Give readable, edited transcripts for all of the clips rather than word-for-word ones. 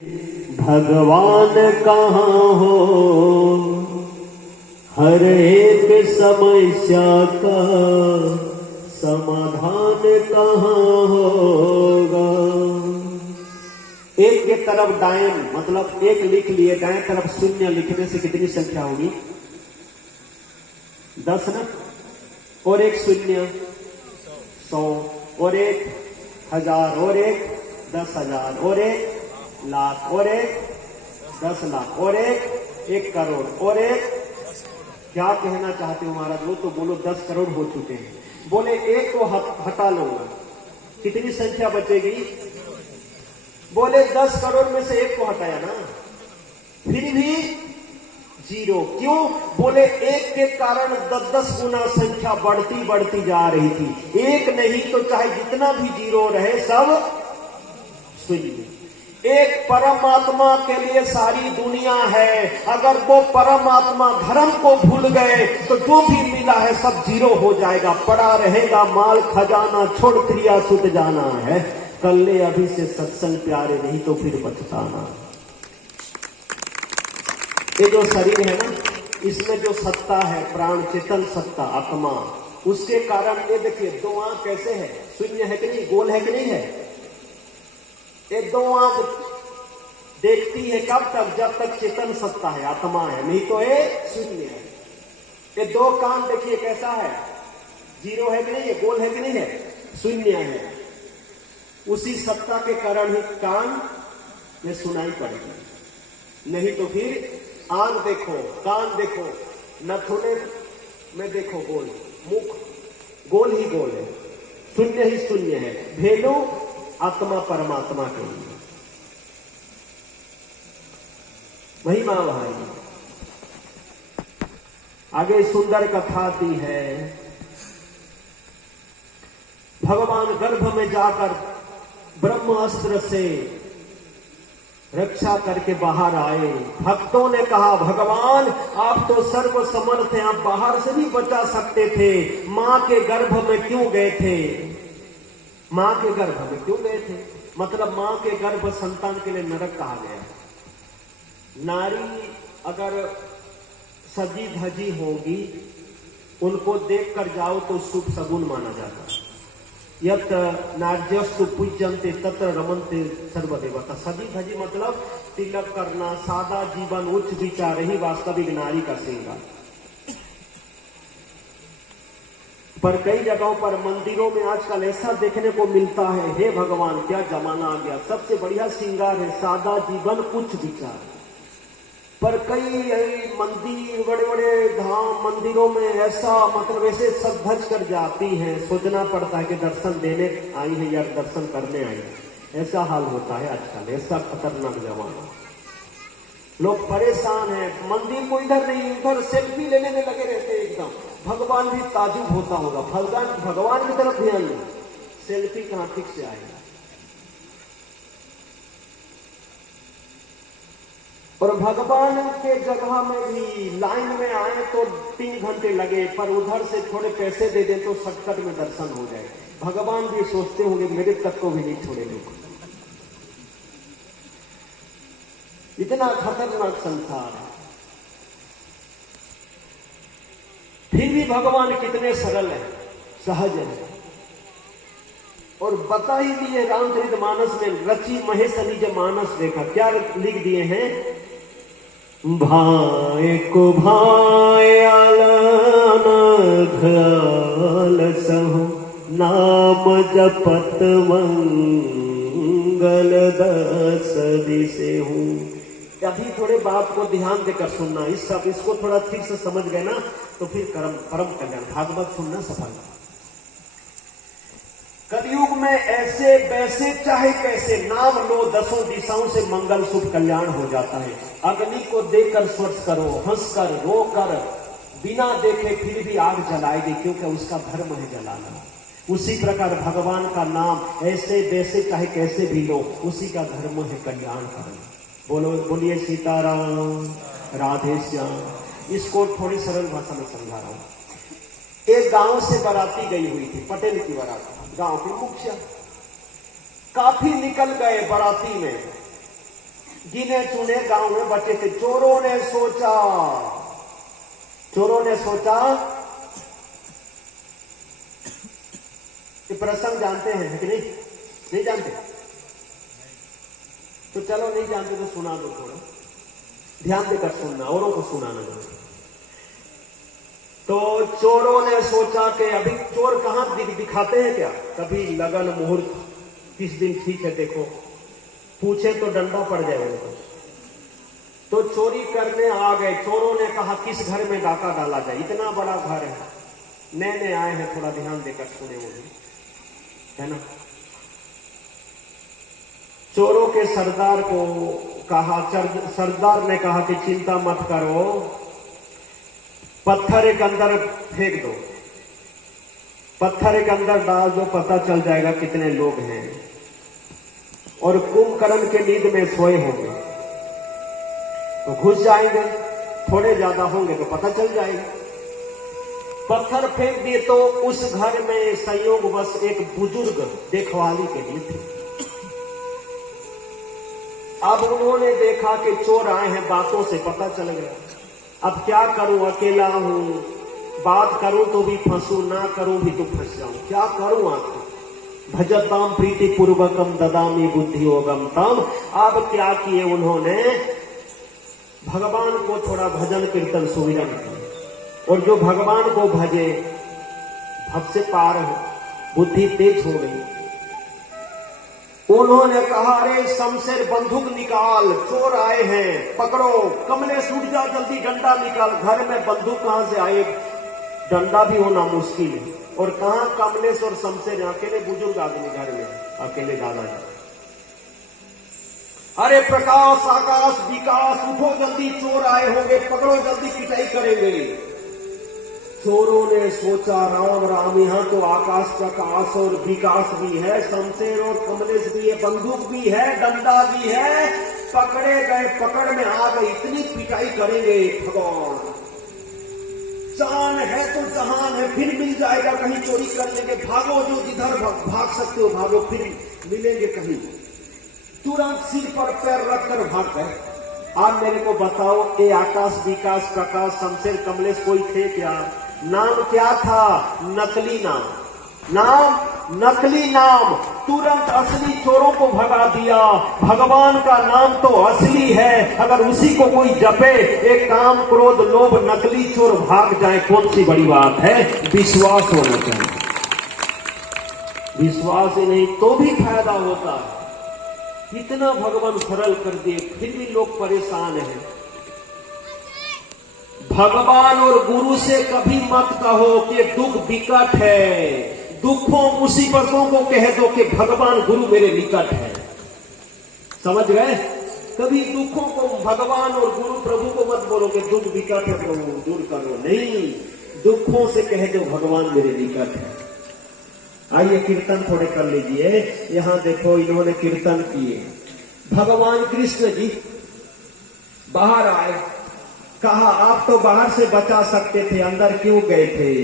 भगवान कहाँ हो, हर एक समस्या का समाधान कहाँ होगा। एक के तरफ दाएं मतलब एक लिख लिए, दाएं तरफ शून्य लिखने से कितनी संख्या होगी? 10 ना। और एक शून्य 100, और एक 1000, और एक 10,000, और एक लाख, और एक 10 लाख, और एक 1 करोड़, और एक क्या कहना चाहते हो महाराज? वो तो बोलो 10 करोड़ हो चुके हैं। बोले एक को हटा लूंगा, कितनी संख्या बचेगी? बोले 10 करोड़ में से एक को हटाया ना, फिर भी 0। क्यों? बोले एक के कारण 10-10 गुना संख्या बढ़ती बढ़ती जा रही थी। एक नहीं तो चाहे जितना भी 0 रहे सब शून्य। एक परमात्मा के लिए सारी दुनिया है। अगर वो परमात्मा धर्म को भूल गए तो जो भी मिला है सब 0 हो जाएगा। पड़ा रहेगा माल खजाना, छोड़ क्रिया छूट जाना है। कर ले अभी से सत्संग प्यारे, नहीं तो फिर पछताना। ये जो शरीर है ना, इसमें जो सत्ता है, प्राण चेतन सत्ता आत्मा, उसके कारण ये देखिए 2 आंख कैसे है? शून्य है कि नहीं? गोल है कि नहीं है? ये 2 आंख देखती है कब तक? जब तक चेतन सत्ता है, आत्मा है, नहीं तो ये शून्य है। ये 2 कान देखिए कैसा है? 0 है कि नहीं है? गोल है कि नहीं है? शून्य है। उसी सत्ता के कारण ही कान में सुनाई पड़ेगी, नहीं तो फिर आंख देखो, कान देखो, नथुने में देखो गोल, मुख गोल ही गोल है, शून्य ही शून्य है। भेलू आत्मा परमात्मा के लिए वही मां भाई। आगे सुंदर कथा दी है। भगवान गर्भ में जाकर ब्रह्म अस्त्र से रक्षा करके बाहर आए। भक्तों ने कहा भगवान आप तो सर्व समर्थ हैं, आप बाहर से भी बचा सकते थे, मां के गर्भ में क्यों गए थे? मां के गर्भ में क्यों गए थे? मतलब मां के गर्भ संतान के लिए नरक कहा गया। नारी अगर सजी धजी होगी, उनको देखकर जाओ तो शुभ सगुन माना जाता है। यत नार्यस्तु पूज्यन्ते तत्र रमन्ते सर्वदेवता। सजी धजी मतलब तिलक करना, सादा जीवन, उच्च विचार, ही वास्तविक नारी का श्रृंगार। पर कई जगहों पर मंदिरों में आजकल ऐसा देखने को मिलता है, हे भगवान क्या जमाना आ गया, सबसे बढ़िया श्रृंगार है सादा जीवन उच्च विचार। पर कई मंदिर, बड़े बड़े धाम मंदिरों में ऐसा मतलब ऐसे सब धज कर जाती हैं, सोचना पड़ता है कि दर्शन देने आई है या दर्शन करने आई है। ऐसा हाल होता है आजकल, ऐसा खतरनाक जमाना। लोग परेशान हैं, मंदिर को इधर नहीं उधर सेल्फी लेने में लगे रहते हैं एकदम। भगवान भी ताजुब होता होगा, भगवान की तरफ ध्यान नहीं, सेल्फी कहां ठीक से आएगा। और भगवान के जगह में भी लाइन में आए तो 3 घंटे लगे, पर उधर से थोड़े पैसे दे दें तो शॉर्टकट में दर्शन हो जाए। भगवान भी सोचते होंगे मेरे तक को भी नहीं छोड़े लोग। इतना खतरनाक संसार है, फिर भी भगवान कितने सरल है, सहज है। और बता ही दिए रामचरितमानस में, रचि महेश निज मानस रेखा। क्या लिख दिए हैं? भाई को भाई आलसहु नाम जपत मंगल 10 दिसे हूं। अभी थोड़े बात को ध्यान देकर सुनना, इसको थोड़ा ठीक से समझ गए ना तो फिर परम कल्याण। भागवत सुनना सफल। कलयुग में ऐसे वैसे चाहे कैसे नाम लो, 10 दिशाओं से मंगल शुभ कल्याण हो जाता है। अग्नि को देखकर स्पर्श करो, हंसकर रोकर, बिना देखे फिर भी आग जलाएगी, क्योंकि उसका धर्म है जलाना। उसी प्रकार भगवान का नाम ऐसे वैसे चाहे कैसे भी लो, उसी का धर्म है कल्याण करना। बोलिए सीताराम, राधे श्याम। इसको थोड़ी सरल भाषा में समझा रहा हूं। एक गांव से बाराती गई हुई थी, पटेल की बारात, गांव के मुखिया काफी निकल गए बाराती में। गिने चुने गांव में बचे थे। चोरों ने सोचा ये प्रसंग जानते हैं कि नहीं जानते? तो चलो नहीं जानते तो सुना दो, थोड़ा ध्यान देकर सुनना, औरों को सुनाना दो। तो चोरों ने सोचा कि अभी चोर कहां दिखाते हैं क्या, कभी लगन मुहूर्त किस दिन ठीक है देखो, पूछे तो डंडा पड़ जाए उनको। तो चोरी करने आ गए। चोरों ने कहा किस घर में डाका डाला जाए, इतना बड़ा घर है, नए आए हैं, थोड़ा ध्यान देकर सुने वो भी, है ना। चोरों के सरदार को कहा, सरदार ने कहा कि चिंता मत करो, पत्थर एक अंदर फेंक दो, पत्थर एक अंदर डाल दो, पता चल जाएगा कितने लोग हैं। और कुंभकर्ण के नींद में सोए होंगे तो घुस जाएंगे, थोड़े ज्यादा होंगे तो पता चल जाएगा। पत्थर फेंक दिए तो उस घर में संयोगवश एक बुजुर्ग देखभाली के लिए थे। अब उन्होंने देखा कि चोर आए हैं, बातों से पता चल गया। अब क्या करूं, अकेला हूं, बात करूं तो भी फंसू, ना करूं भी तो फंस जाऊं, क्या करूं? आपको भजताम प्रीति पूर्वकम ददामी बुद्धियोगम तम। अब क्या किए उन्होंने, भगवान को थोड़ा भजन कीर्तन सुमिरन किया, और जो भगवान को भजे भव से पार हो, बुद्धि तेज हो गई। उन्होंने कहा अरे शमशेर बंदूक निकाल, चोर आए हैं, पकड़ो। कमलेश उठ जा, जल्दी डंडा निकाल। घर में बंदूक कहां से आए, डंडा भी होना मुश्किल है। और कहां कमलेश और शमशेर, अकेले बुजुर्ग आदमी घर में, अकेले दादाजी। अरे प्रकाश आकाश विकास, उठो जल्दी, चोर आए होंगे, पकड़ो जल्दी, पिटाई करेंगे। चोरों ने सोचा राम राम, यहां तो आकाश प्रकाश और विकास भी है, शमशेर और कमलेश भी है, बंदूक भी है, डंडा भी है। पकड़े गए, पकड़ में आ गए, इतनी पिटाई करेंगे भगवान। जान है तो जहान है, फिर मिल जाएगा, कहीं चोरी कर लेंगे, भागो, जो जिधर भाग सकते हो भागो, फिर मिलेंगे कहीं। तुरंत सिर पर पैर रखकर भाग गए। आप मेरे को बताओ, ये आकाश विकास प्रकाश शमशेर कमलेश कोई थे क्या? नाम क्या था? नकली नाम, नाम नकली नाम। तुरंत असली चोरों को भगा दिया। भगवान का नाम तो असली है, अगर उसी को कोई जपे, एक काम क्रोध लोभ नकली चोर भाग जाए, कौन सी बड़ी बात है? विश्वास होना चाहिए। विश्वास ही नहीं तो भी फायदा होता है। इतना भगवान सरल कर दिए, फिर भी लोग परेशान हैं। भगवान और गुरु से कभी मत कहो कि दुख विकट है। दुखों मुसीबतों को कह दो कि भगवान गुरु मेरे निकट है। समझ गए? कभी दुखों को भगवान और गुरु प्रभु को मत बोलो कि दुख विकट है प्रभु दूर करो, नहीं, दुखों से कह दो भगवान मेरे निकट है। आइए कीर्तन थोड़े कर लीजिए। यहां देखो इन्होंने कीर्तन किए। भगवान कृष्ण जी बाहर आए, कहा आप तो बाहर से बचा सकते थे, अंदर क्यों गए थे?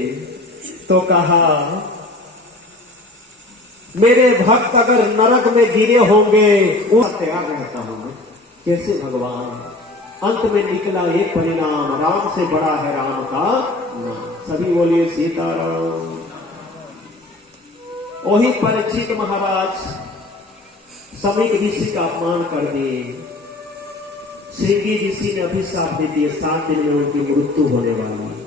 तो कहा मेरे भक्त अगर नरक में गिरे होंगे उस तैयार रहता हूं मैं। कैसे भगवान? अंत में निकला एक परिणाम, राम से बड़ा है राम का नाम। सभी बोलिए सीताराम। वही परीक्षित महाराज समीक ऋषि का अपमान कर दिए। श्रृंगी ऋषि ने अभिशाप दे दिए, 7 दिन में उनकी मृत्यु होने वाली है।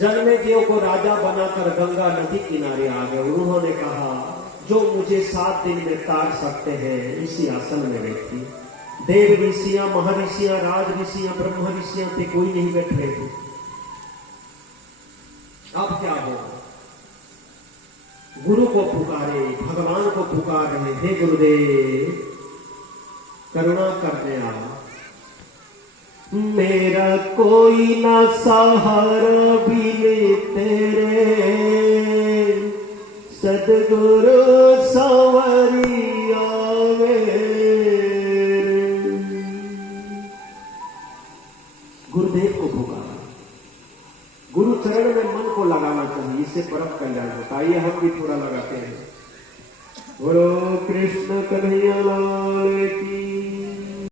जन्मेजय को राजा बनाकर गंगा नदी किनारे आ गए। उन्होंने कहा जो मुझे 7 दिन में तार सकते हैं इसी आसन में बैठिए। देव ऋषियां, महर्षियां, राज ऋषियां, ब्रह्म ऋषियां थे, कोई नहीं बैठ रहे थे। अब क्या होगा? गुरु को पुकारे, भगवान को पुकार रहे, हे गुरुदेव करुणा करने आ, मेरा कोई ना सहारा बिन तेरे, सदगुरु संवरिया गुरुदेव को पुकारा। गुरु चरण में मन को लगाना चाहिए, इससे परम कल्याण होता है। आइए हम भी थोड़ा लगाते हैं। गुरु कृष्ण कन्हैया लाल